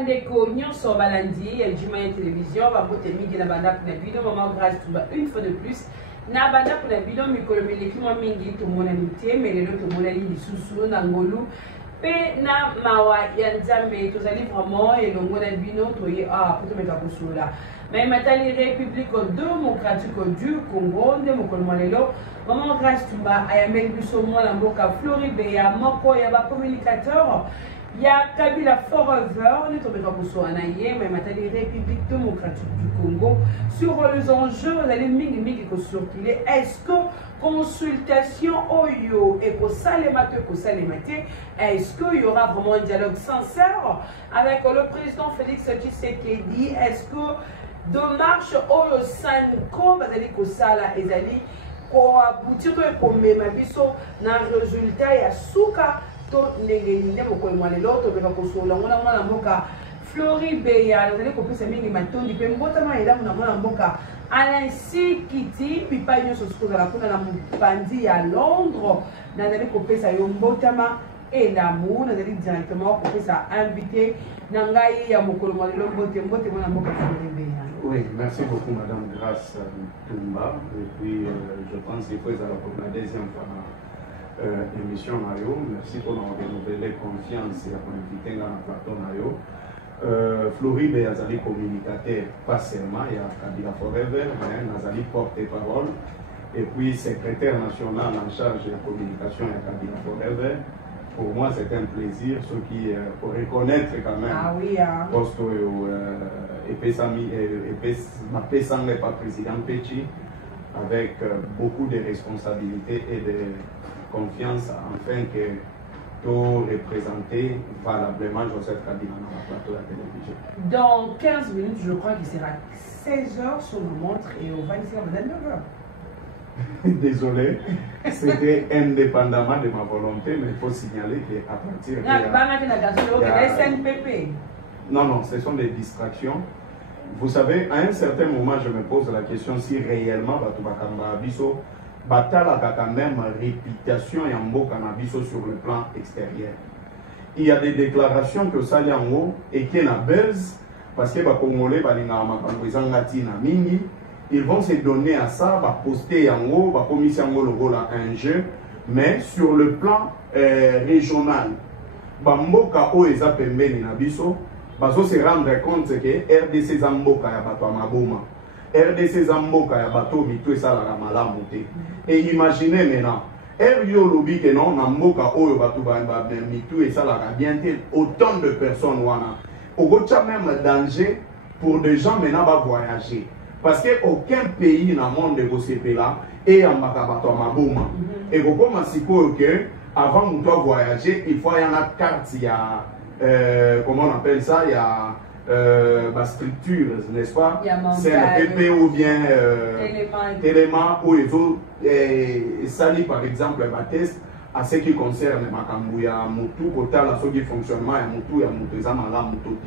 bandeko nyonso balandi Jumaya télévision babote mingi na banda pour bino maman grâce Tumba une fois de plus na banda pour bino mikolo meleki mwa mingi tomona nité mais lelo tomona li lisusu na ngolu pe na mawa ya nzambe tozali vraiment elongo na bino toye pour tomeka kosola mais matali république démocratique du Congo nde mokolo malelo maman grâce Tumba ayameli biso mwana mboka Floribert ya moko ya ba communicateur ya Kabila Forever, nous sommes en Aïe, mais matali République démocratique du Congo sur les enjeux, vous allez mingi circuler. Est-ce que consultation oyo et est-ce qu'il y aura vraiment un dialogue sincère avec le président Félix Tshisekedi? Est-ce que de marche oyo sanko vous allez kosala ezali ko aboutir ko mema biso na résultat ya suka to ndenge mokolo malelo to beka kosola ngona mwana mboka Floribert ya nazali kopesa mingi matondi pe mbotama ela mwana mboka Alain Sikiti pipa nyonso sokozala kuna na mopandi ya Londres nazali kopesa yo mbotama elamu nazali directement kopesa invité na ngai ya mokolo malelo mbote mwana mboka Floribert. Oui, merci beaucoup Madame Grâce Tumba. Et puis je pense qu'il faut pour la deuxième fois émission Mario. Merci pour nous renouveler confiance et pour inviter dans le plateau Mario. Floribert Azali communicateur, pas seulement, il y a Kabila Forever, mais Azali porte-parole. Et puis secrétaire national en charge de la communication à Kabila Forever. Pour moi, c'est un plaisir, ce qui pour reconnaître quand même. Ah oui, Parce que ma pesant n'est pas président Péchi, avec beaucoup de responsabilités et de confiance afin que tout représenter valablement Joseph Kabila dans la plateau de la télévision. Dans 15 minutes, je crois qu'il sera 16h sur nos montres et on va ici à 9h. Désolé, c'était indépendamment de ma volonté, mais il faut signaler qu'à partir de... Non, ce sont des distractions. Vous savez, à un certain moment, je me pose la question si réellement Batubakamba Abiso Batala a quand même réputation et un beau cannabiso sur le plan extérieur. Il y a des déclarations que ça y a en haut et qui n'a buzz parce que les Congolais, ils vont se donner à ça, va poster en haut, va commisser en haut le rôle à un jeu, mais sur le plan régional, Bamboka o eza pembeni na biso, bazo se rendre compte que RDC Zamboka ya bato amaboma. RDC Zamboka ya bato mitu esala la malamu te. Et imaginez maintenant, RYO lobi que non, na mboka oyo bato mitu esala la bien te, autant de personnes wana. Ogocha même danger pour des gens maintenant va voyager. Parce qu'aucun pays dans le monde de Gossepela est en Makabato Maboma. Et comme on que avant de voyager, il faut y avoir une carte, il y a, comment on appelle ça, il y a ma structure, n'est-ce pas? C'est le PP ou bien Téléma ou les autres, sali par exemple, ma test à ce qui concerne Makambouya, Moutou, Kotala, ce qui fonctionnement, et Moutou, et Moutou, Zamala, Moutou.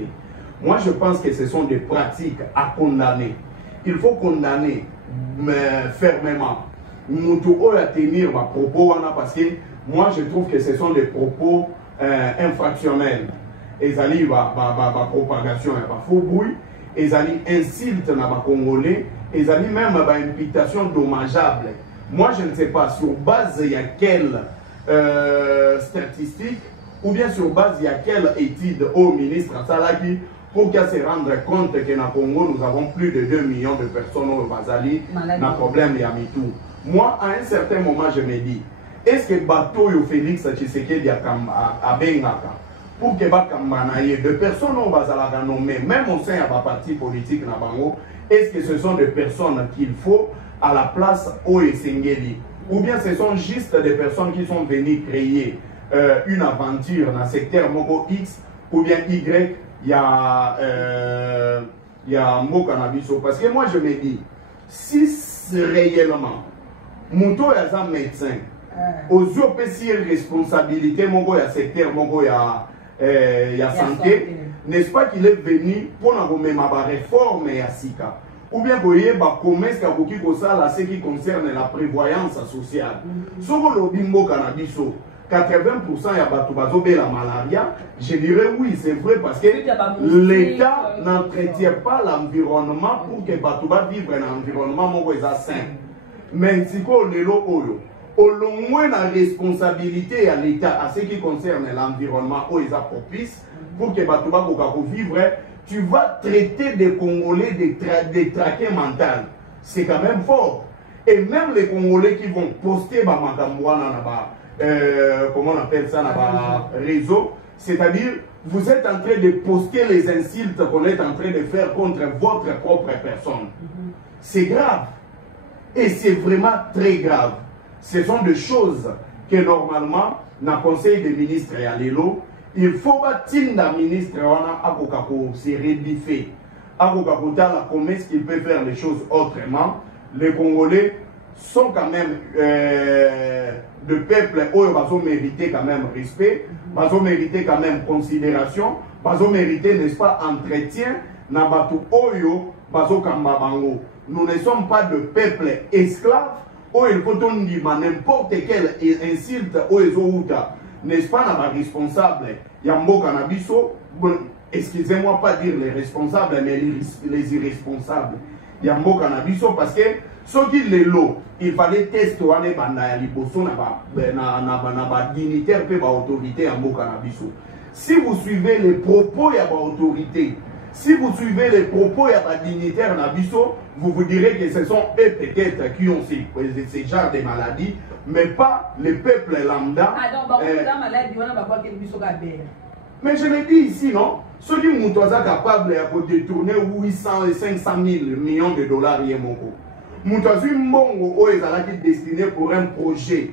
Moi, je pense que ce sont des pratiques à condamner. Il faut condamner fermement. Moutou à tenir ma propos parce que moi je trouve que ce sont des propos infractionnels. Ils allaient ma propagation et ma faux bruit, ils allaient insulte na ma Congolais, ils allaient même ma imputation dommageable. Moi je ne sais pas sur base il y a quelle statistique ou bien sur base il y a quelle étude au ministre Salaki pour qu'elle se rende compte que dans le Congo, nous avons plus de 2 millions de personnes au Bazali, dans le problème Yamitou. Moi, à un certain moment, je me dis, est-ce que bateau Félix Tshisekedi a Bengaka pour que Bakambanaye, de personnes au Bazalaka nommé, même au sein de la parti politique Nabango, est-ce que ce sont des personnes qu'il faut à la place au Esengeli? Ou bien ce sont juste des personnes qui sont venues créer une aventure dans le secteur Mogo X ou bien Y? Il y a un mot cannabiso. Parce que moi je me dis, si réellement, Mouto est un médecin, aux autres responsabilités, il y a secteur, il y a santé, n'est-ce pas qu'il est venu pour nous mettre ma réforme et à Sika? Ou bien vous voyez, ce qui concerne la prévoyance sociale. Si vous avez un mot cannabiso, 80% ya bato bazobela malaria, je dirais oui, c'est vrai parce que l'État n'entretient pas l'environnement pour que bato ba vivre dans un environnement moko eza sain. Mais si ko lelo oyo, au moins la responsabilité à l'État à ce qui concerne l'environnement où eza propice pour que bato ba koka vivre, tu vas traiter des Congolais des traqués mentales. C'est quand même fort. Et même les Congolais qui vont poster comment on appelle ça, réseau, c'est-à-dire vous êtes en train de poster les insultes qu'on est en train de faire contre votre propre personne. C'est grave. Et c'est vraiment très grave. Ce sont des choses que normalement, dans le Conseil des ministres et à l'élo, il faut bâtir la ministre à se rebiffer. Comment est-ce qu'il peut faire les choses autrement. Les Congolais sont quand même de peuple où ils ont mérité quand même respect, ils ont mérité quand même considération, ils ont mérité, n'est-ce pas, entretien. Nous ne sommes pas de peuple esclave où il faut dire n'importe quelle insulte où ils ont, n'est-ce pas, responsable. Yambo Kanabiso, excusez-moi pas dire les responsables, mais les irresponsables. Yambo Kanabiso parce que ce qui est l'eau, il fallait tester na dignitaire et autorité Yambo Kanabiso. Si vous suivez les propos de l'autorité, si vous suivez les propos de la dignitaire Nabiso, vous vous direz que ce sont eux peut-être qui ont ces genres de maladies, mais pas le peuple lambda. Mais je le dis ici, non? Ceux qui sont capables de détourner 800 et 500 000 millions de dollars, Moutazu Mbongo est destiné pour un projet,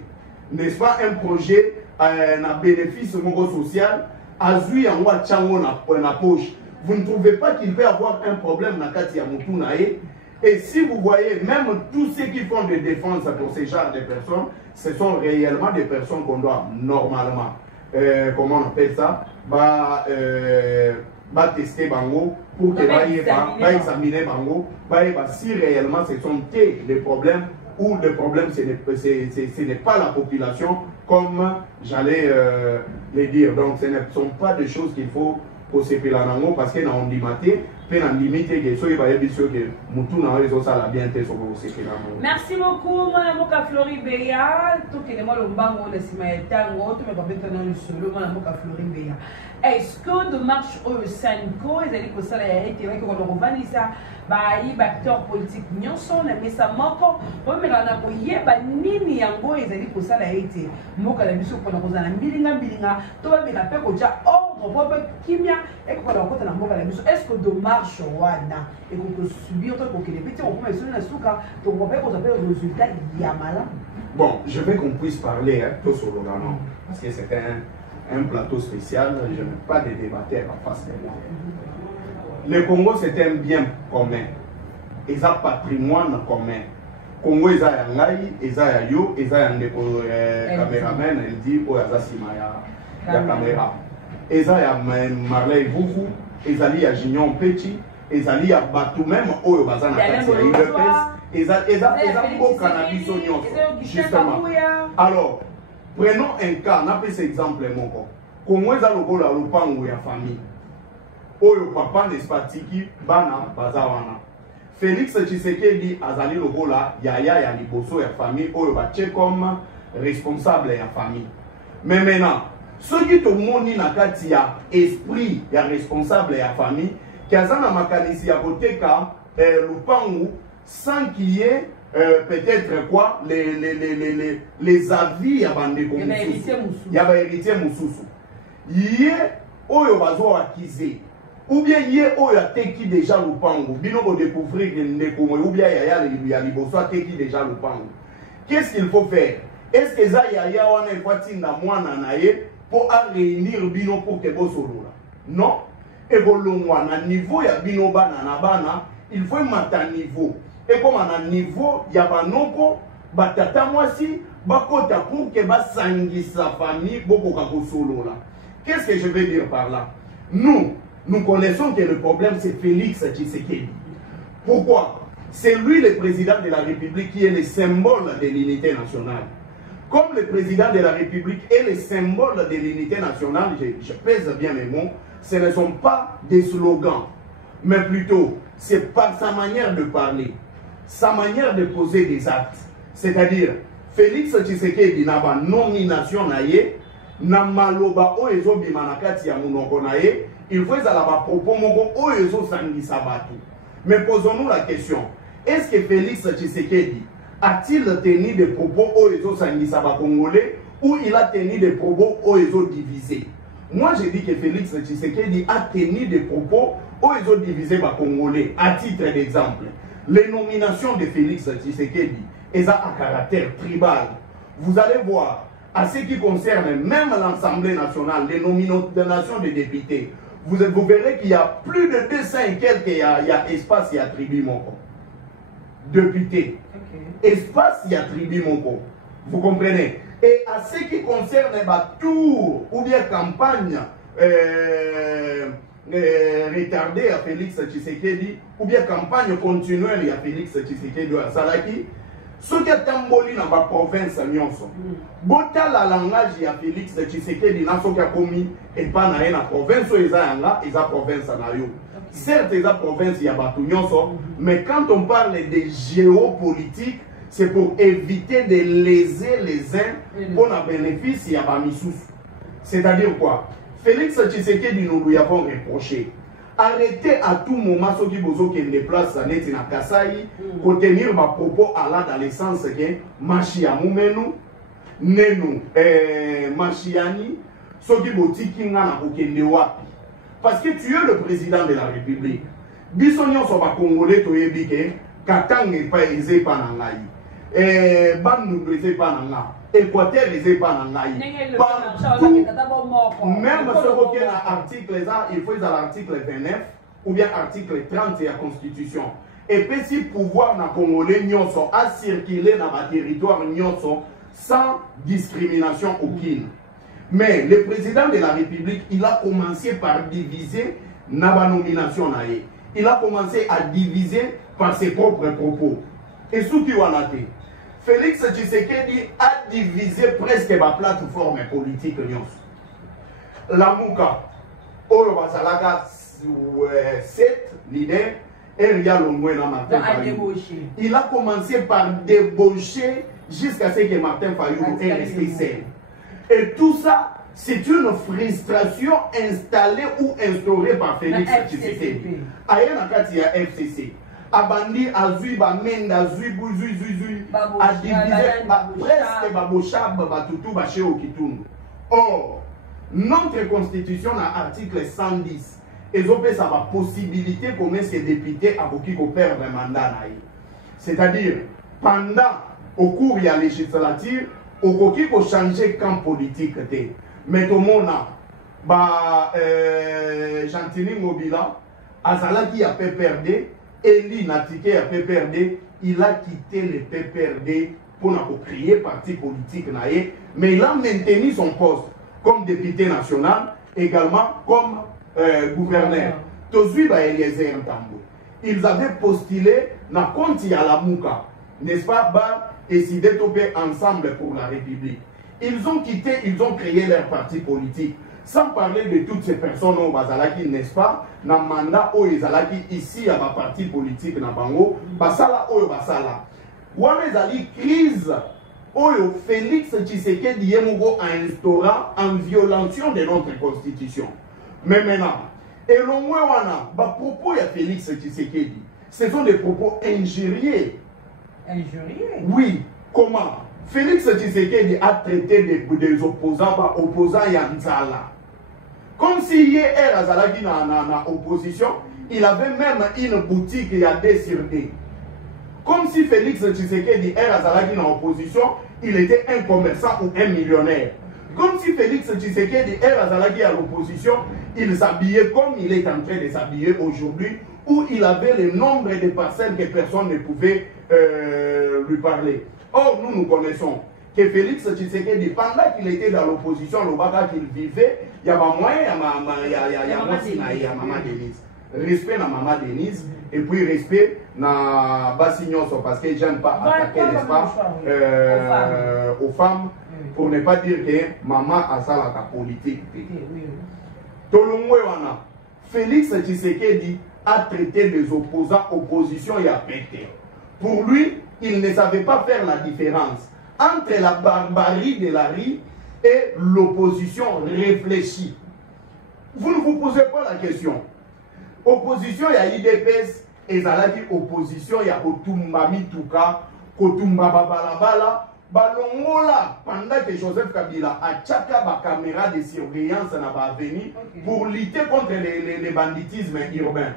n'est-ce pas, un projet à bénéfice social, Azui en Wachango na poche. Vous ne trouvez pas qu'il peut y avoir un problème dans Katia Moutunae? Et si vous voyez, même tous ceux qui font des défenses pour ces genres de personnes, ce sont réellement des personnes qu'on doit normalement, comment on appelle ça, tester Bango pour que examiner Bango, si réellement ce sont des problèmes ou le problème ce n'est pas la population comme j'allais le dire. Donc ce ne sont pas des choses qu'il faut parce que dans on merci beaucoup, Mme Flori Beya. Est-ce que de marche au Sanko, ils allaient pour ça, acteurs politiques, nous sommes mais ça manque. Mais on a payé, nini yango, ils allaient pour ça, la été. Moka la mission pour nous en bilinga, toi, mais la paix, déjà, ordre, kimia, et qu'on a rencontré la moka la mission. Est-ce que de marche, wana, et qu'on peut subir, pour que les petits, on peut essayer de souka, donc on peut appelle le résultat, Yamala. Bon, je veux qu'on puisse parler, tout sur le gagnant, parce que c'est un plateau spécial, je n'ai pas de débatteur en face de moi. Le Congo, c'est un bien commun. C'est un patrimoine commun. Congo, c'est un ngai, c'est un yo, c'est un caméraman, elle dit, oh, c'est un caméra. C'est un Marley Boufou, c'est un Gignon Petit, c'est un Batou même, oh, c'est un cannabis justement. Alors, prenons un cas, on appelle cet exemple mon corps. Comment est-ce que vous avez la famille? Oyo papa n'est pas tiki, bana, bazawana. Félix Tshisekedi azali lokola, yaya ya liboso ya famille, oyo bache comme responsable ya famille. Mais maintenant, ceux qui te montrent na kati ya esprit ya responsable ya famille, qui a na makanisi ya koteka lupangu, sans qu'il y ait peut-être quoi les avis ya bande komususu ya ba héritier mususu yé oyo bazo akize ou bien yé oyo ateki déjà lupango bino ko découvrir que ndeko ou bien ya liboso ateki déjà lupango. Qu'est-ce qu'il faut faire? Est-ce que za yaya wana efatinda mwana na ye pour réunir bino pour que bosolola? Non, et bolongwa na niveau ya bino bana na bana, il faut mata niveau. Et comme à un niveau, il y a un nombre, batata moisi, bakota pour que basangi sa famille, beaucoup solo là. Qu'est-ce que je veux dire par là? Nous connaissons que le problème c'est Félix Tshisekedi. Pourquoi? C'est lui le président de la République qui est le symbole de l'unité nationale. Comme le président de la République est le symbole de l'unité nationale, je pèse bien mes mots, ce ne sont pas des slogans, mais plutôt c'est par sa manière de parler, sa manière de poser des actes. C'est-à-dire, Félix Tshisekedi n'a pas nomination naïe, na maloba o ezo bimanakati ya munoko naïe, il faut avoir propos moko o ezo sangisa batu. Mais posons-nous la question, est-ce que Félix Tshisekedi a-t-il tenu des propos o ezo sangisa ba congolais ou il a tenu des propos o ezo divisés? Moi je dis que Félix Tshisekedi a tenu des propos o ezo divisés ba congolais. À titre d'exemple, les nominations de Félix Tshisekedi est à caractère tribal. Vous allez voir, à ce qui concerne même l'Assemblée nationale, les nominations des députés, vous verrez qu'il y a plus de 200 et quelques, il y a espace, il y a tribu mon député. Okay. Espace, il y a tribu mon. Vous comprenez? Et à ce qui concerne tour ou bien campagne retardée à Félix Tshisekedi, ou bien campagne continuelle à Félix Tshisekedi à Salaki, ce qui est tamboli dans la province nyonso. Bota la langage ya Félix Tshisekedi na so qui a commis et pas na la province ezanga eza province na yo. Certes eza province ya batu nyonso, mais quand on parle de géopolitique, c'est pour éviter de léser les uns pour le bénéfice ya ba misusu. C'est-à-dire quoi? Félix Tshisekedi nous lui avons reproché. Arrêtez à tout moment ceux qui vous qui déplacent à Netina Kasai pour tenir ma propos allant dans le sens que Machia Moumenu, Nenu, Machiani, ceux qui vous tikingana ou qui wapi. Parce que tu es le président de la République. Bisognon sur ma Congolais, tu es dit Katang n'est pas aisé par Nangaï. Ban nous ne pas Nangaï. Équateur les pas en Naï. Même ce qui est dans l'article, il faut dans l'article 29 ou bien l'article 30 de la Constitution. Et puis si pouvoir na Congolais nyonso a circulé dans le territoire nyonso sans discrimination aucune. Mais le président de la République, il a commencé par diviser na nomination naïe. Il a commencé à diviser par ses propres propos. Et ce qui a été. Félix Tshisekedi a divisé presque ma plateforme politique. La Mouka, Oyo Basalaka 7 leaders, il a commencé par débaucher jusqu'à ce que Martin Fayulu est resté seul. Et tout ça, c'est une frustration installée ou instaurée par Félix Tshisekedi. Aïe Nakati a FCC. Abandi azui ba menda zui zui a divisé presque babochab batutu bache okitundu. Or notre constitution à article 110 et ça va possibilité pour ces députés à qui perdre un mandat. C'est-à-dire pendant au cours de la législature au qui peut changer camp politique mais tout le monde ba Gentini Mobila azala qui a fait perdre. Eli Natike a PPRD, il a quitté le PPRD pour créer parti politique, mais il a maintenu son poste comme député national, également comme gouverneur. Eliezer Ntambo. Ils avaient postulé na Konti à la Mouka, n'est-ce pas, décidé de tomber ensemble pour la République. Ils ont quitté, ils ont créé leur parti politique. Sans parler de toutes ces personnes au Bazalaki, n'est-ce pas, na mandat au Izalaki ici à ma parti politique na Bango, Basala au Basala. Ouamezali crise Oyo Félix Tshisekedi Yemugo a instauré en violation de notre constitution. Mais maintenant, et l'on wana, ba propos ya Félix Tshisekedi, ce sont des propos injuriés. Injuriés? Oui. Comment? Félix Tshisekedi a traité des opposants, opposants Yanzala. Comme si hier Azalagi na opposition, il avait même une boutique il y a des sur des. Comme si Félix Tshisekedi Azalagi na opposition, il était un commerçant ou un millionnaire. Comme si Félix Tshisekedi Azalagi à l'opposition, il s'habillait comme il est en train de s'habiller aujourd'hui, où il avait le nombre de parcelles que personne ne pouvait lui parler. Or, nous connaissons que Félix Tshisekedi, pendant qu'il était dans l'opposition, le baga qu'il vivait, il y a moyen, il y a Maman Denise. respect na maman Denise et puis respect na Bassignoso parce que j'aime pas attaquer n'est-ce pas aux femmes pour ne pas dire que maman a ça la politique. Tolongwe wana Félix Tshisekedi a traité les opposants opposition et a pété. Pour lui, il ne savait pas faire la différence entre la barbarie de la rue et l'opposition réfléchie. Vous ne vous posez pas la question. Opposition, il y a IDPS, et il y a opposition, il y a Kotumba Mituka, Kotumba Babalabala, Balongola, pendant que Joseph Kabila a tchaka ba caméra de surveillance na ba avenue pour lutter contre les banditismes urbains.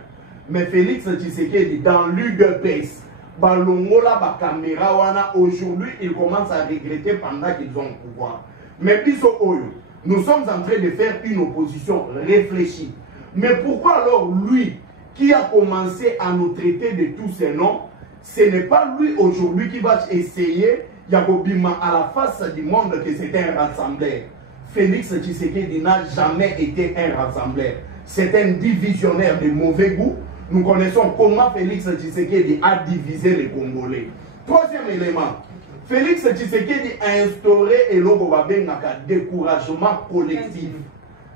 Mais Félix Tshisekedi, dans l'UDPS, Balongola ba caméra wana, aujourd'hui, il commence à regretter pendant qu'ils ont le pouvoir. Mais Biso Oyo, nous sommes en train de faire une opposition réfléchie. Mais pourquoi alors lui, qui a commencé à nous traiter de tous ces noms, ce n'est pas lui aujourd'hui qui va essayer Yakobima à la face du monde que c'est un rassembleur. Félix Tshisekedi n'a jamais été un rassembleur. C'est un divisionnaire de mauvais goût. Nous connaissons comment Félix Tshisekedi a divisé les Congolais. Troisième élément, Félix Tshisekedi a instauré un découragement collectif.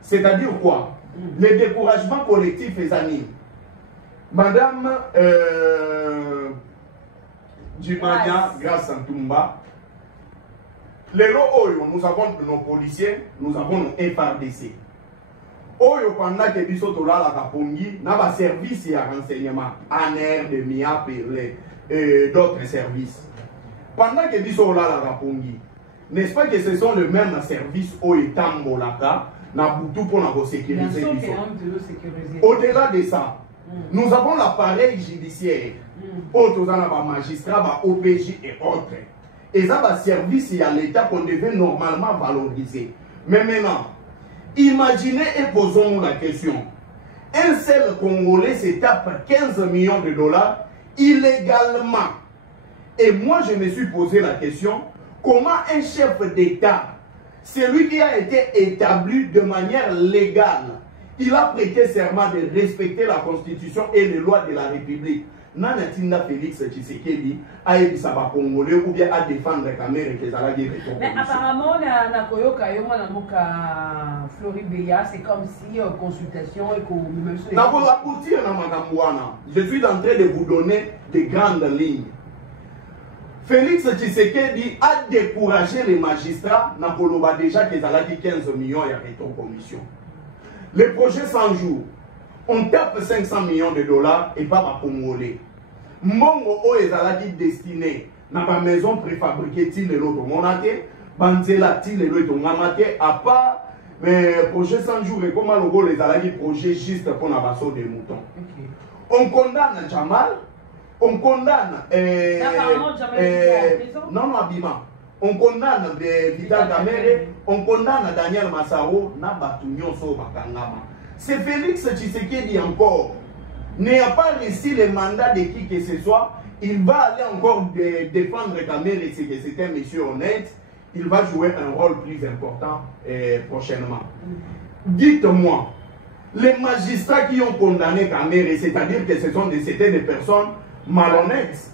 C'est-à-dire quoi? Le découragement collectif est animé. Madame Djimania Grâce Santumba, les lots, nous avons nos policiers, nous avons nos FRDC. Oyo pendant que biso tola la kapongi, n'a pas service à renseignement, ANR, de MIAP et d'autres services. Pendant que biso la kapongi, n'est-ce pas que ce sont les mêmes services au Etambolaka, na Boutou pour la sécuriser. Au-delà de ça, nous avons l'appareil judiciaire, autres magistrats, OPJ et autres. Et ça va service à l'État qu'on devait normalement valoriser. Mais maintenant, imaginez et posons-nous la question. Un seul Congolais se tape 15 millions de dollars illégalement. Et moi, je me suis posé la question, comment un chef d'État, celui qui a été établi de manière légale, il a prêté serment de respecter la Constitution et les lois de la République. Nanatinda Félix Tshisekedi a été Saba Congolais ou bien à défendre la caméra et les. Mais apparemment, na Koyoka Yoma Namuka Floribeya, c'est comme si consultation et même je suis en train de vous donner des grandes lignes. Félix Tshisekedi a découragé les magistrats. Nakoloba déjà qu'ils ont 15 millions et en commission. Le projet 100 jours, on tape 500 millions de dollars et pas à Congolais. Mongo o ezalaki destiné na ba maison préfabriquée ti lelo to monate, banzela ti lelo to ngamate à part mais projet 100 jours et comment logo les alaki projet juste pour na baso des moutons. On condamne Jamal, on condamne non Abima. On condamne Vital Kamere, on condamne Daniel Massaro, na batunyo so bakangama. C'est Félix Tshisekedi encore n'a pas reçu le mandat de qui que ce soit, il va aller encore défendre Kamere, c'est que c'est un monsieur honnête, il va jouer un rôle plus important prochainement. Dites-moi, les magistrats qui ont condamné Kamere, c'est-à-dire que c'était des personnes malhonnêtes.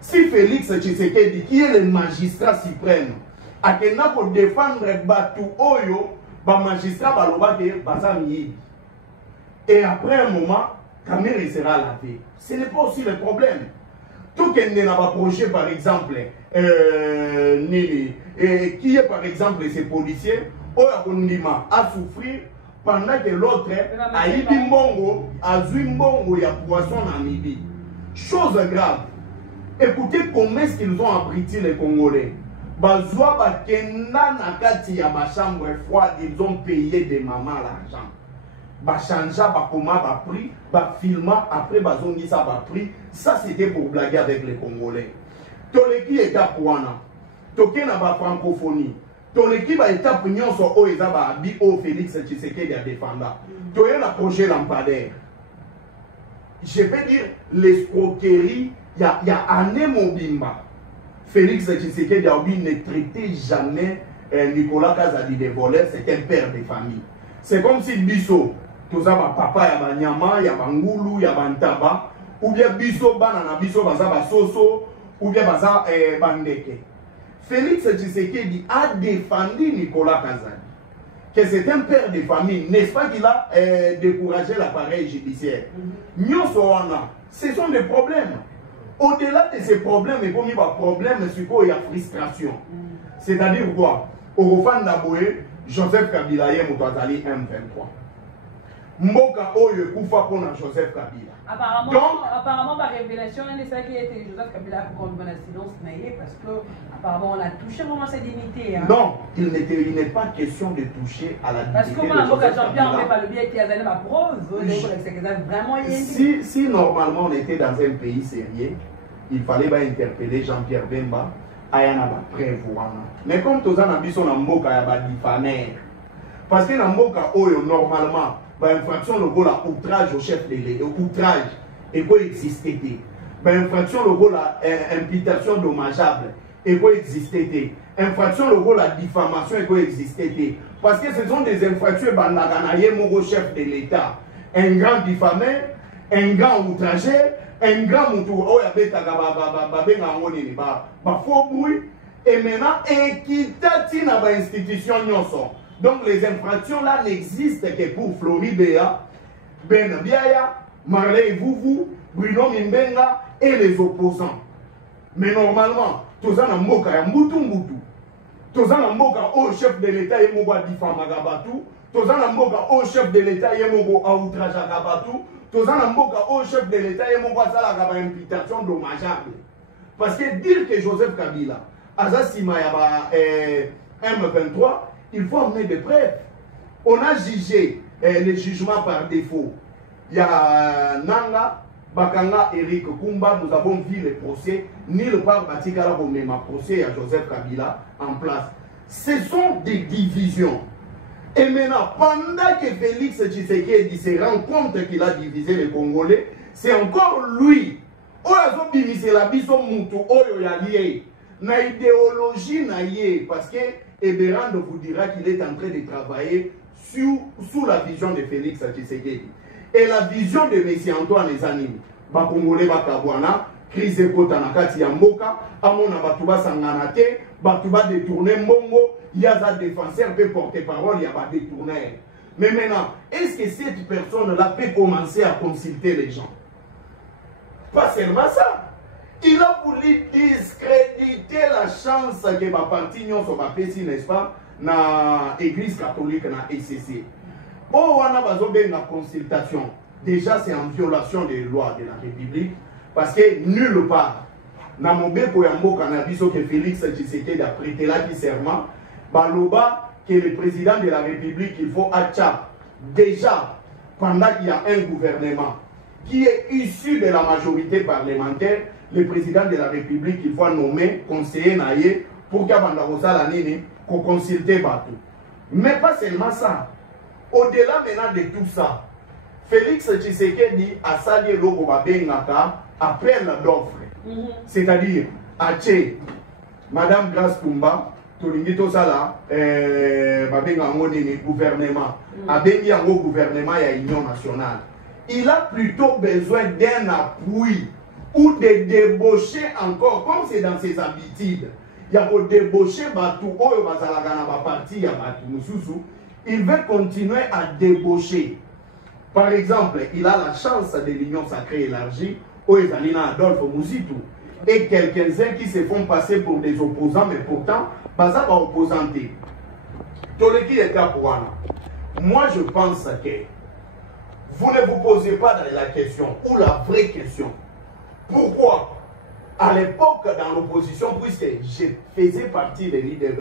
Si Félix Tshisekedi, qui est le magistrat suprême, a quelqu'un pour défendre Batu Oyo, le magistrat va le battre. Et après un moment, Kamere sera lavé. Ce n'est pas aussi le problème. Tout qu'il n'a pas projet, par exemple, qui est par exemple ces policiers, a souffrir pendant que l'autre a eu Mbongo, a eu Mbongo, il y a poisson en Libye. Chose grave. Écoutez comment est-ce qu'ils ont abrité les Congolais. Bazoua Bakena Nakati à ma chambre froide, ils ont payé des mamans l'argent. Bachanja, Bakoma, Bapri, Bafilma, après Bazongi, ça Bapri. Ça c'était pour blaguer avec les Congolais. Toleki est à Pouana. Toké na ba francophonie. Toleki ba étape nyonso o ezaba abi o Félix Tshisekedi a défenda. Toye na projet lampadaire. Je vais dire l'escroquerie. Il y a Ané Mobimba. Félix Tshisekedi ne traitait jamais Nicolas Kazadi de voleur, c'est un père de famille. C'est comme si Bisso, toza ba papa ya banyama ya bangulu ya bantaba ou bien biso bana na biso baza basoso ou bien baza bandeke. Félix Tshisekedi a défendu Nicolas Kazadi, que c'est un père de famille, n'est-ce pas qu'il a découragé l'appareil judiciaire. Ce sont des problèmes. Au-delà de ces problèmes, il y a des problèmes, il y a frustration. C'est-à-dire quoi? Au Rwanda, Joseph Kabila est Moutazali M23. Mboka Oye Koufa pour Joseph Kabila. Apparemment, par révélation, c'est ça qui a été Joseph Kabila pour qu'on ait silence parce que apparemment on a touché vraiment sa dignité. Hein. Non, il n'est pas question de toucher à la dignité. Parce que Jean-Pierre, on ne pas le bien qui a donné ma preuve. Si normalement on était dans un pays sérieux, il fallait pas interpeller Jean-Pierre Bemba. Mais comme tous les gens sont en Mboka, il y a des diffameurs. Parce que dans Mboka, normalement, infraction le rôle à outrage au chef de l'État, outrage, et quoi existait. Infraction le rôle à imputation dommageable, et quoi existait. Infraction le rôle à diffamation, et quoi existait. Parce que ce sont des infractions, mon chef de l'État, un grand diffameur, un grand outragé, un grand moutou, faux bruit, et maintenant, équitati dans l'institution. Donc, les infractions là n'existent que pour Floribéa, Ben Biaya, Marley Vouvou, Bruno Mimbenga et les opposants. Mais normalement, tous en Mboka, Mboutou, tous en Mboka, au chef de l'État, il y a diffamagabatu, tous en Mboka, au chef de l'État, il y a outragagabatu. Tozana Mboka au chef de l'État et mon une imputation dommageable. Parce que dire que Joseph Kabila, Azasima M23, il faut amener des preuves. On a jugé les jugements par défaut. Il y a Nanga, Bakanga, Eric Kumba, nous avons vu les procès. Nulle part Batikala Bomema procès à Joseph Kabila en place. Ce sont des divisions. Et maintenant, pendant que Félix Tshisekedi se rend compte qu'il a divisé les Congolais, c'est encore lui. Na idéologie parce que Eberand vous dira qu'il est en train de travailler sous la vision de Félix Tshisekedi. Et la vision de M. Antoine Zanini, Congolais Bakabwana, crise Kotanakati Yamboka, Amona Batuba Sanganate, Batuba détourner Mbongo. Il y a des défenseurs, peut porter parole, il y a des détourneurs. Mais maintenant, est-ce que cette personne-là peut commencer à consulter les gens? Pas seulement ça. Il a voulu discréditer la chance que ma partie soit passée, n'est-ce pas, dans l'église catholique, dans ECC. Oh, on a besoin de consultation. Déjà, c'est en violation des lois de la République. Parce que nulle part, dans mon béco yambo cannabiso que Félix Tshisekedi a prêté là qui serment, Baloba, que le président de la République, il faut atcha. Déjà, pendant qu'il y a un gouvernement qui est issu de la majorité parlementaire, le président de la République, il faut nommer conseiller naïe pour qu'on consulte Batou. Mais pas seulement ça. Au-delà maintenant de tout ça, Félix Tshisekedi a sali logo babengaka appel d'offre. C'est-à-dire, Ache, Madame Grace Toumba, Tolingito Sala, gouvernement, Abengi Yango gouvernement et Union nationale. Il a plutôt besoin d'un appui ou de débaucher encore, comme c'est dans ses habitudes. Il y a pour débaucher Batou, il veut continuer à débaucher. Par exemple, il a la chance de l'Union sacrée élargie, où il y a Adolphe Mouzitou, et quelques-uns qui se font passer pour des opposants, mais pourtant, pas va opposanter. Moi, je pense que vous ne vous posez pas dans la question, ou la vraie question. Pourquoi? À l'époque, dans l'opposition, puisque je faisais partie des leaders,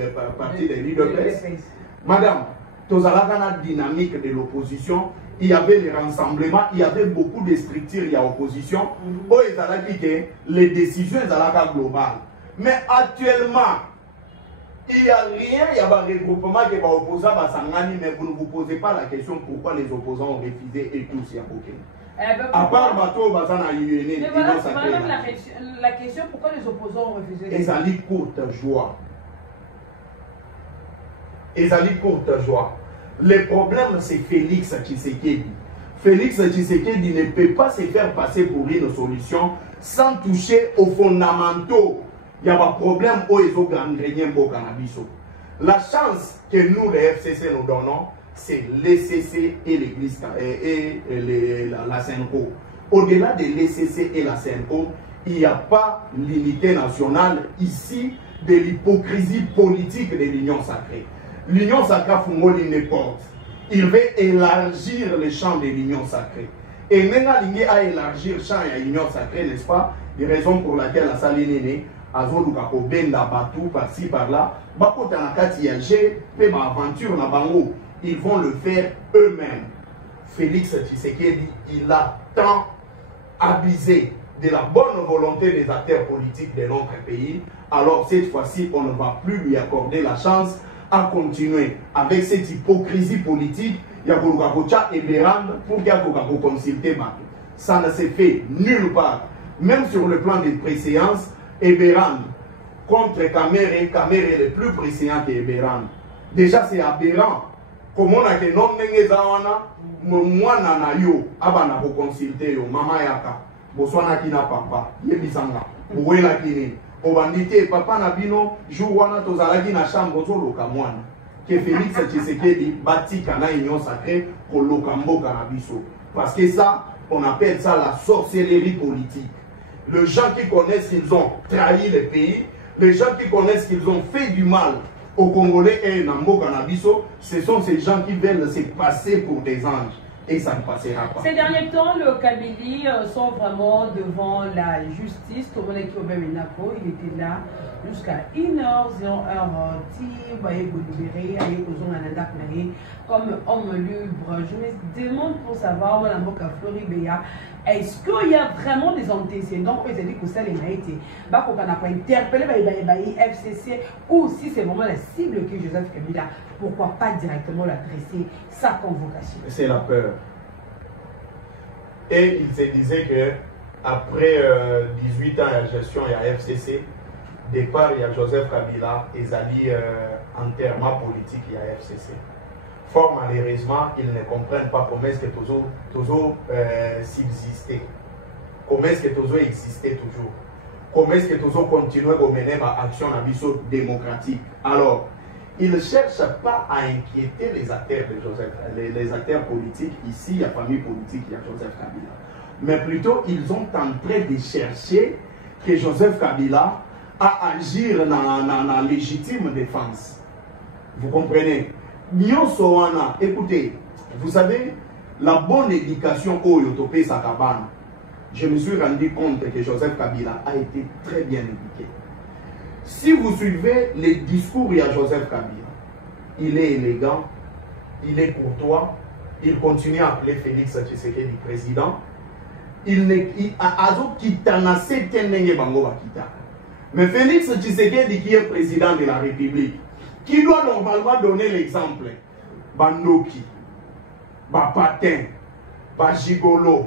Madame, la dynamique de l'opposition, il y avait les rassemblements, il y avait beaucoup de structures, il y a opposition. Les décisions sont globales. Mais actuellement, il n'y a rien, il y a un regroupement qui va opposer à Sangani, mais vous ne vous posez pas la question pourquoi les opposants ont refusé et tous, il y a aucun. À part Bateau, Bazana Yéné, mais voilà, c'est même la question pourquoi les opposants ont refusé. Et ça dit courte joie. Et ça dit courte joie. Le problème, c'est Félix Tshisekedi. Félix Tshisekedi ne peut pas se faire passer pour une solution sans toucher aux fondamentaux. Il y a un problème où ils ont gangréné au cannabis. La chance que nous, les FCC, nous donnons, c'est l'ECC et l'église et la CNCO. Au-delà de l'ECC et la CNCO, il n'y a pas l'unité nationale ici de l'hypocrisie politique de l'Union sacrée. L'Union sacrée Fungoli ne porte. Il veut élargir le champ de l'Union sacrée. Et maintenant, il a élargir le champ de l'Union sacrée, n'est-ce pas? Les raisons pour lesquelles la salle est née, Azoluka Benda Batou, par-ci, par-là, Bakota Nakati Yalje, Pema Aventure, Nabango, ils vont le faire eux-mêmes. Félix Tshisekedi, il a tant abusé de la bonne volonté des acteurs politiques de notre pays. Alors cette fois-ci, on ne va plus lui accorder la chance à continuer avec cette hypocrisie politique. Il y a et Béran pour qu'il y ait consulter. Ça ne s'est fait nulle part. Même sur le plan des préséances, Eberan contre Kamere, Kamere est le plus préséant que Eberan. Déjà, c'est aberrant. Comment on a que non nengezawana, moi nana yo, abana ko consulter yo, mama yaka, boswana kina papa, yebisanga, bouela kini, obandite papa nabino, jouwana tozalaki na chambre zoloka mwana. Que Félix Tshisekedi batika na union sacrée pour lokamboka na biso. Parce que ça, on appelle ça la sorcellerie politique. Les gens qui connaissent qu'ils ont trahi le pays, les gens qui connaissent qu'ils ont fait du mal aux Congolais et Nambo Canabiso, ce sont ces gens qui veulent se passer pour des anges. Et ça ne passera pas. Ces derniers temps, le Kabylie sont vraiment devant la justice. Il était là jusqu'à 1h01. Comme homme libre. Je me demande pour savoir, est-ce qu'il y a vraiment des antécédents? Ils ont dit que ça les a été. Qu'on a interpellé FCC, ou si c'est vraiment la cible que Joseph Kabila, pourquoi pas directement l'adresser sa convocation? C'est la peur. Et il se disait que après 18 ans de gestion, il y a FCC, départ, il y a Joseph Kabila, et Zali enterrement politique, il y a FCC. Fort malheureusement, ils ne comprennent pas comment est-ce que toujours subsister. Comment est-ce que toujours exister toujours. Comment est-ce que toujours continuer à mener ma action à biseau démocratique. Alors, ils ne cherchent pas à inquiéter les acteurs de Joseph, les acteurs politiques. Ici, il y a famille politique, il y a Joseph Kabila. Mais plutôt, ils sont en train de chercher que Joseph Kabila a agir dans la légitime défense. Vous comprenez? Écoutez, vous savez, la bonne éducation au Yotopé Sakabane, je me suis rendu compte que Joseph Kabila a été très bien éduqué. Si vous suivez les discours de Joseph Kabila, il est élégant, il est courtois, il continue à appeler Félix Tshisekedi président. Mais Félix Tshisekedi qui est président de la République, qui doit normalement donner l'exemple, Bandoki, Patin, Gigolo,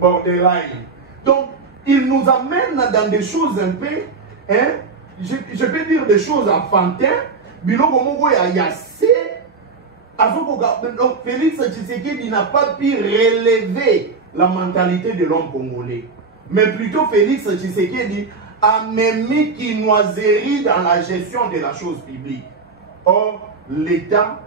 Borderline. Donc, il nous amène dans des choses un peu, hein, je peux dire des choses enfantines, donc Félix Tshisekedi n'a pas pu relever la mentalité de l'homme congolais. Mais plutôt Félix Tshisekedi a même mis quinoiserie dans la gestion de la chose publique. Or, l'État,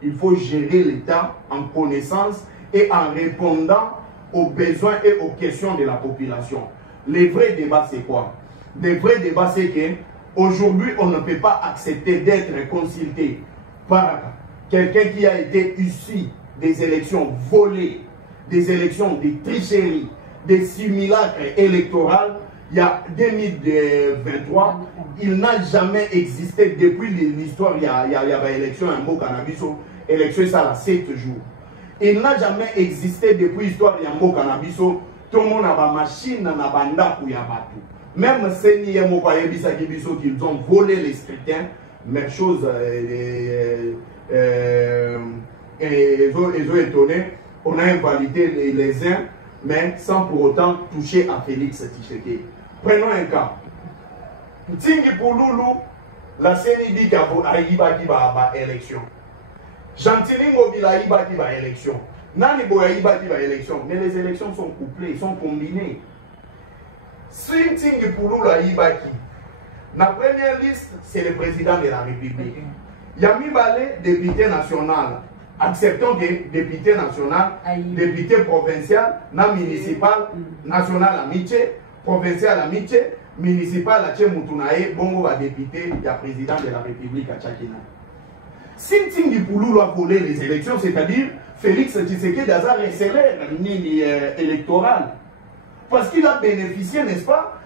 il faut gérer l'État en connaissance et en répondant aux besoins et aux questions de la population. Le vrai débat, c'est quoi? Le vrai débat, c'est qu'aujourd'hui, on ne peut pas accepter d'être consulté par quelqu'un qui a été issu des élections volées, des élections de tricherie, des simulacres électoraux. Il y a 2023, il n'a jamais existé depuis l'histoire. Il y a élection un mot cannabis, élection ça 7 jours. Il n'a jamais existé depuis l'histoire de mot cannabis. Tout le monde a une machine, a banda pour yabatu. Même si ils ont volé les scrutins, même chose, ils ont étonné. On a invalidé les uns, mais sans pour autant toucher à Félix Tshisekedi. Prenons un cas. Tingi Pouloulou, la CNI aïba qui va élection. Gentili Mobile aïba qui va élection. Nani Boyaïba qui va élection. Mais les élections sont couplées, sont combinées. Swinting pour nous aïba qui. La première liste, c'est le président de la République. Yami Balé, député national. Acceptons des députés national, député provincial, municipal, national amitié, provincial amitié, municipal à Tchemoutunae, bongo va député, il y a président de la République à Tchakina. Sinting du Poulou a volé les élections, c'est-à-dire Félix Tshisekedi a resserré la ligne électorale. Parce qu'il a bénéficié, n'est-ce pas,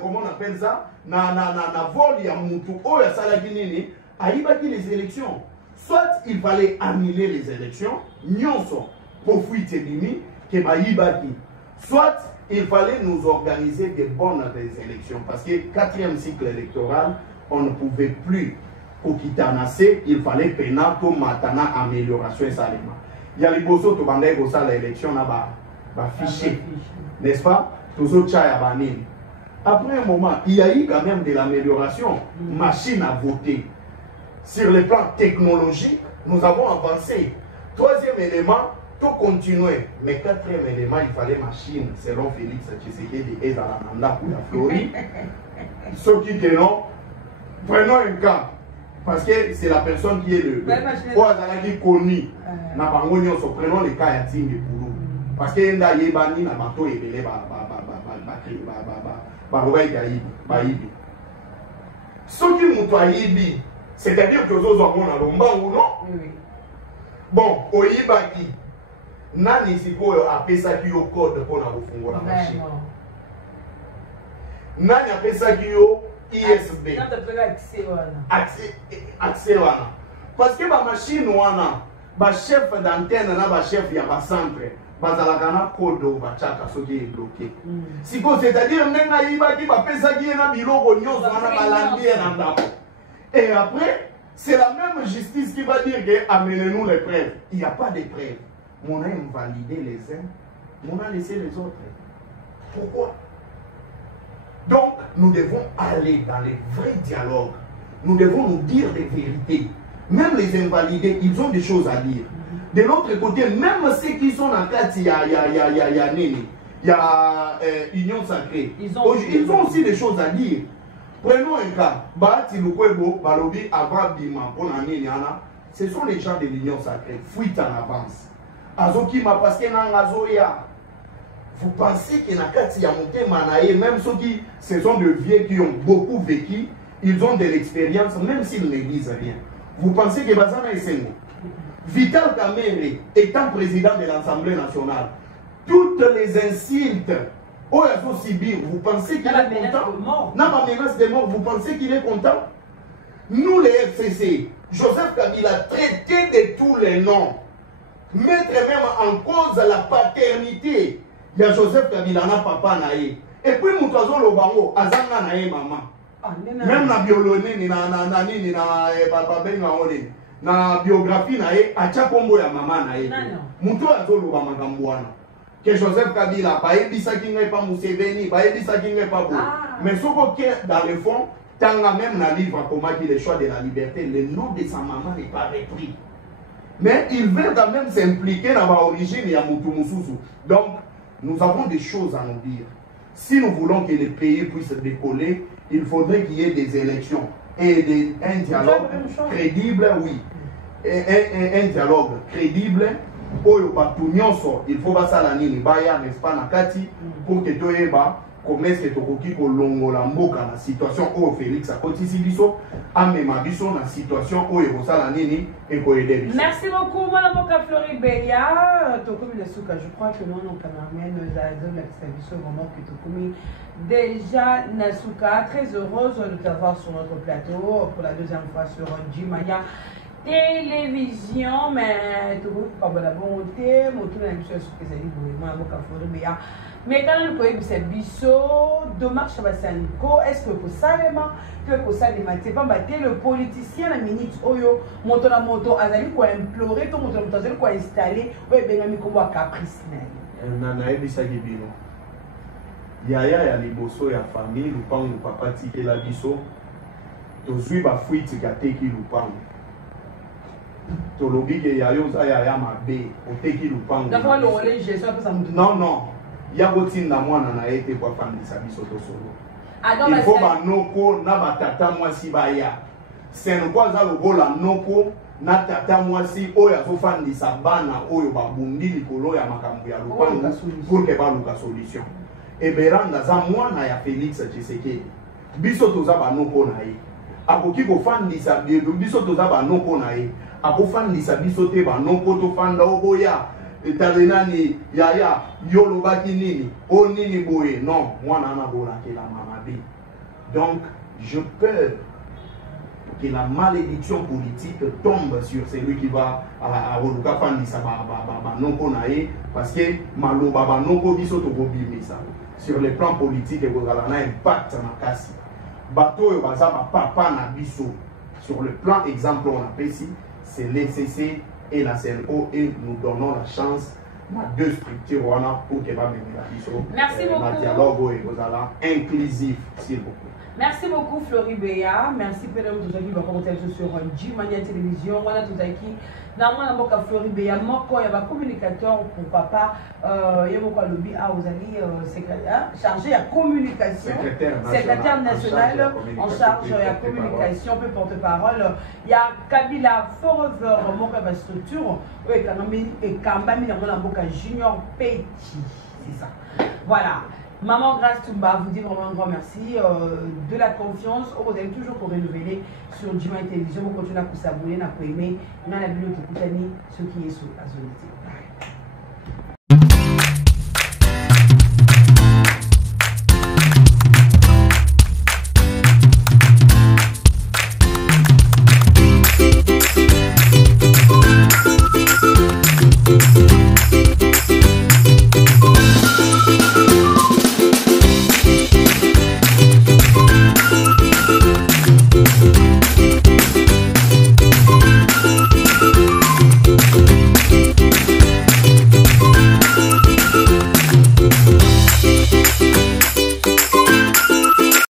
comment on appelle ça, na vol ya moutou, oh ya salagini, a ibaki les élections. Soit il fallait annuler les élections, nyonso, pour fuite bimi, que ba ibaki. Soit il fallait nous organiser des bonnes élections. Parce que 4e cycle électoral, on ne pouvait plus au Kitanase, il fallait penato matana amélioration et salima. Il y a les bossos to bandai bossa l'élection là bas fichier, n'est-ce pas? Tous autres chaya banin. Après un moment, il y a eu quand même de l'amélioration. Machine à voter. Sur le plan technologique, nous avons avancé. 3e élément, tout continuer. Mais 4e élément, il fallait machine, selon Félix Tshisekedi et Zalananda pour la Floride. Ceux qui tenons, prenons un cas. Parce que c'est la personne qui est le qui connu. Prenons le cas de Poulou. Parce que nda yebani na bato ebele soki mutu ayibi, c'est-à-dire que vous avez un lombangu, non? Bon, oyibaki nani sikoyo apesaki yo code pour na kofungola machine. Nani apesaki yo ISB. Accès wana. Parce que ma machine wana, ba chef d'antenne na ba chef ya ba centre, bazalaka na code ba chaka soki est bloqué. C'est-à-dire nenga yibaki ba pesaki na biloko nyonso wana balandi na ndako. Et après, c'est la même justice qui va dire que amenez-nous les preuves. Il n'y a pas de preuves. On a invalidé les uns, on a laissé les autres. Pourquoi? Donc, nous devons aller dans les vrais dialogues. Nous devons nous dire des vérités. Même les invalidés, ils ont des choses à dire. De l'autre côté, même ceux qui sont en cas, il y a Union Sacrée. Ils ont aussi des choses à dire. Prenons un cas. Bahati Lukwebo, Balobi, Abra Bima, ce sont les gens de l'Union Sacrée. Fuite en avance. Azokima, parce qu'il y a un azoya. Vous pensez qu'il y a un même ceux qui, ce sont de vieux qui ont beaucoup vécu, ils ont de l'expérience, même s'ils ne disent rien. Vous pensez que Bazana Essengo, Vital Kamere, étant président de l'Assemblée nationale, toutes les insultes, vous pensez qu'il est content? Non, ma menace de mort, vous pensez qu'il est content? Nous, les FCC, Joseph Kabila a traité de tous les noms, mettre même en cause la paternité. Il y a Joseph Kabila, na papa naïe. Et puis, Moutazo Lobango, Azanga naïe maman. Même la biologie, na biographie naïe, Achakombo ya maman naïe. Moutazo Lobango. Que Joseph Kabila, Baébisa qui n'est pas Mousseveni, Baébisa qui n'est pas beau. Mais ce qui est dans le fond, tant même dans le livre, comment dit le choix de la liberté, le nom de sa maman n'est pas repris. Mais il veut quand même s'impliquer dans l'origine de Moutoumoussou. Donc, nous avons des choses à nous dire. Si nous voulons que le pays puisse décoller, il faudrait qu'il y ait des élections et un dialogue crédible, oui. Un dialogue crédible. Il faut passer la ligne, n'est-ce pas, Nakati, pour que tu aies comment est-ce que tu as la situation où Félix a continué à même la situation où il y a et merci beaucoup, Mme Floribélia. Je crois que nous, nos camarades, nous avons vraiment que déjà, Nasuka, très heureuse de t'avoir sur notre plateau pour la deuxième fois sur Jimaya télévision, mais tout le monde pas la bonté, mon tour la mission sur que ça dit vraiment Floribélia. Mais quand nous pouvons dire biso, dommage ça va s'enco. Est-ce que pour ça vraiment que pour ça les matières pas battre le politicien la minute oyo monto la moto azali quoi implorer tout monto la moto quoi installer ouais ben ami comme caprice na ebisa ki bino yaya ya liboso ya famille ou pas papa tike la biso tozwi bafuiti kateki lupango tolobi ke ya yo za ya mabe oteki lupango non non ya kotinda mwana na ye te po afandisa biso tosolo il faut banoko na batata mwasi baya senoko aza lokola noko na tata mwasi oyo azofandisa bana oyo babundi likolo ya makambo ya lupango pour ke baluka solution eberanga aza mwana ya Félix Tshisekedi biso toza banoko na ye akoki kofandisa biso toza banoko na ye akofandisa biso te banoko tofanda oboya etale nani yaya yolobaki nini o nini boye non mwana anabolakela mamabe. Donc je peur que la malédiction politique tombe sur celui qui va à Oluka Fandisa Banoko Nae, parce que Maloba Banoko biso ça. Sur le plan politique, il y a un impact dans la casse. Bateau Bazaba Papa Nabiso. Sur le plan exemple, on appelle ici, c'est l'ECC et la CNO, et nous donnons la chance à deux structures pour que merci beaucoup. Un dialogue inclusif, s'il vous plaît. Merci beaucoup Floribéa, merci Pedro Touzaki va commenter sur Jimania Télévision. Voilà Touzaki. Normalement à Floribéa, moi quand il y a un communicateur pour papa, il y a beaucoup lobby à Ozali secrétaire chargé à communication, secrétaire national en charge de la communication, peu porte-parole. Il y a Kabila Forever, mon cap structure, et Kambami dans Junior Petit, c'est ça. Voilà. Maman Grâce Toumba vous dit vraiment un grand merci de la confiance. Vous allez toujours pour renouveler sur Jimania Télévision. Vous continuez à vous abonner, à aimer. On a la vidéo qui coûte ce qui est sur la zone.